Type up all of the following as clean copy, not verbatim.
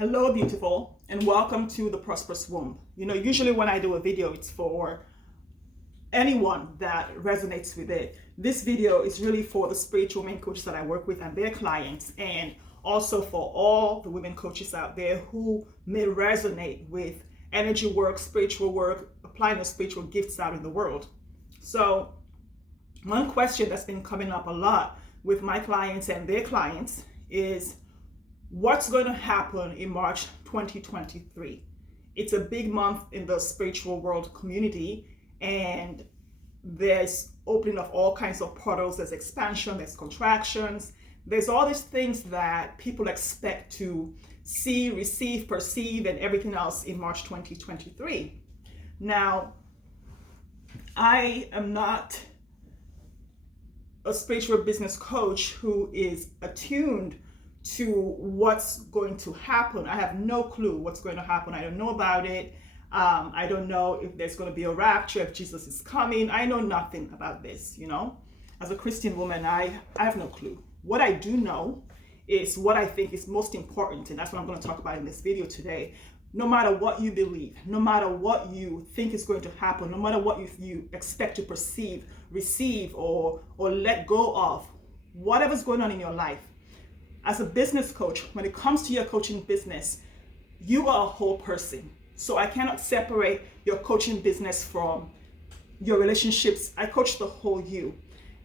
Hello, beautiful, and welcome to the Prosperous Womb. Usually when I do a video, it's for anyone that resonates with it. This video is really for the spiritual women coaches that I work with and their clients, and also for all the women coaches out there who may resonate with energy work, spiritual work, applying the spiritual gifts out in the world. So one question that's been coming up a lot with my clients and their clients is, what's going to happen in March 2023? It's a big month in the spiritual world community, and there's opening of all kinds of portals. There's expansion, there's contractions, there's all these things that people expect to see, receive, perceive, and everything else in March 2023. Now, I am not a spiritual business coach who is attuned to what's going to happen. I have no clue what's going to happen. I don't know about it. I don't know if there's going to be a rapture, if Jesus is coming. I know nothing about this, As a Christian woman, I have no clue. What I do know is what I think is most important, and that's what I'm going to talk about in this video today. No matter what you believe, no matter what you think is going to happen, no matter what you expect to perceive, receive, or let go of, whatever's going on in your life, as a business coach, when it comes to your coaching business, you are a whole person. So I cannot separate your coaching business from your relationships. I coach the whole you.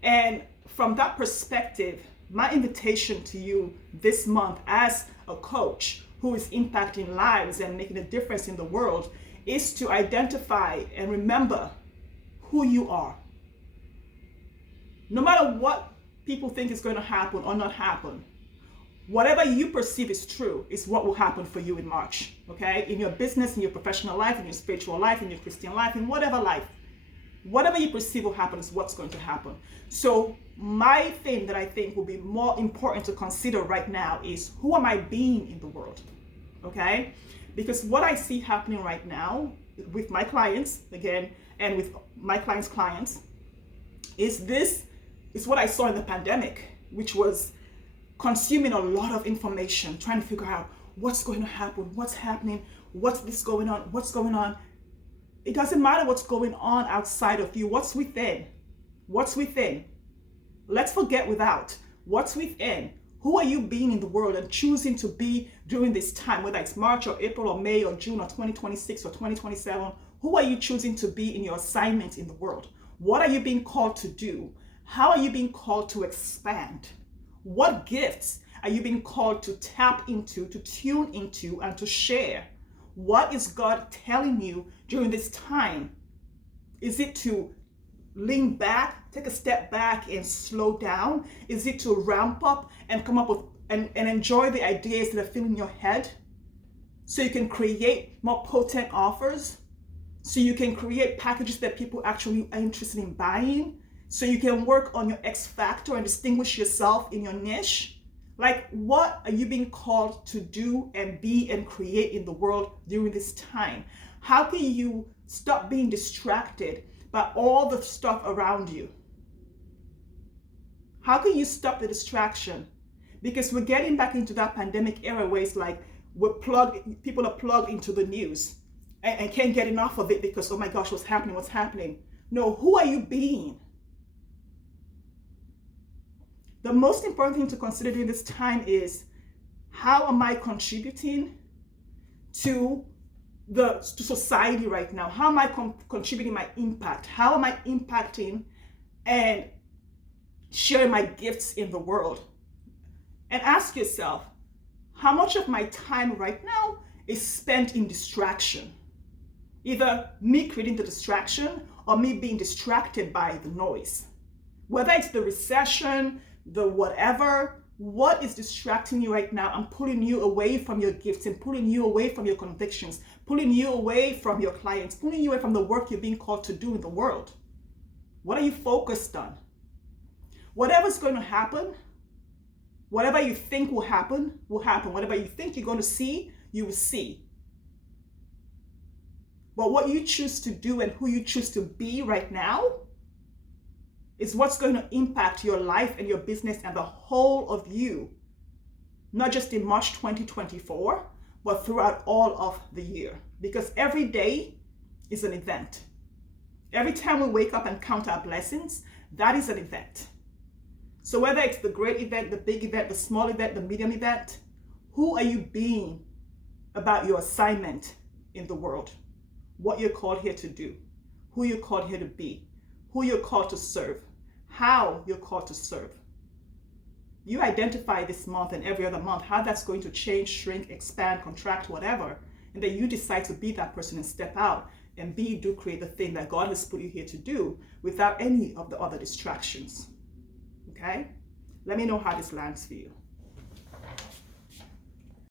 And from that perspective, my invitation to you this month as a coach who is impacting lives and making a difference in the world is to identify and remember who you are. No matter what people think is going to happen or not happen, whatever you perceive is true is what will happen for you in March, okay? In your business, in your professional life, in your spiritual life, in your Christian life, in whatever life. Whatever you perceive will happen is what's going to happen. So my thing that I think will be more important to consider right now is, who am I being in the world, okay? Because what I see happening right now with my clients, again, and with my clients' clients, is what I saw in the pandemic, which was consuming a lot of information, trying to figure out what's going to happen, what's happening, what's going on. It doesn't matter what's going on outside of you. What's within? Let's forget without. What's within? Who are you being in the world and choosing to be during this time, whether it's March or April or May or June or 2026 or 2027? Who are you choosing to be in your assignment in the world? What are you being called to do? How are you being called to expand? What gifts are you being called to tap into, to tune into, and to share? What is God telling you during this time? Is it to lean back, take a step back and slow down? Is it to ramp up and come up with and enjoy the ideas that are filling your head so you can create more potent offers? So you can create packages that people actually are interested in buying? So you can work on your X factor and distinguish yourself in your niche? Like, what are you being called to do and be and create in the world during this time? How can you stop being distracted by all the stuff around you? How can you stop the distraction? Because we're getting back into that pandemic era where it's like people are plugged into the news and can't get enough of it because, oh my gosh, what's happening? No, who are you being? The most important thing to consider during this time is, how am I contributing to society right now? How am I contributing my impact? How am I impacting and sharing my gifts in the world? And ask yourself, how much of my time right now is spent in distraction? Either me creating the distraction or me being distracted by the noise. Whether it's the recession, the whatever, what is distracting you right now and pulling you away from your gifts and pulling you away from your convictions, pulling you away from your clients, pulling you away from the work you're being called to do in the world? What are you focused on? Whatever's going to happen, whatever you think will happen, will happen. Whatever you think you're going to see, you will see. But what you choose to do and who you choose to be right now is what's going to impact your life and your business and the whole of you, not just in March 2024, but throughout all of the year. Because every day is an event. Every time we wake up and count our blessings, that is an event. So whether it's the great event, the big event, the small event, the medium event, who are you being about your assignment in the world? What you're called here to do, who you're called here to be, who you're called to serve, how you're called to serve. You identify this month and every other month how that's going to change, shrink, expand, contract, whatever, and then you decide to be that person and step out and do create the thing that God has put you here to do without any of the other distractions. Okay? Let me know how this lands for you.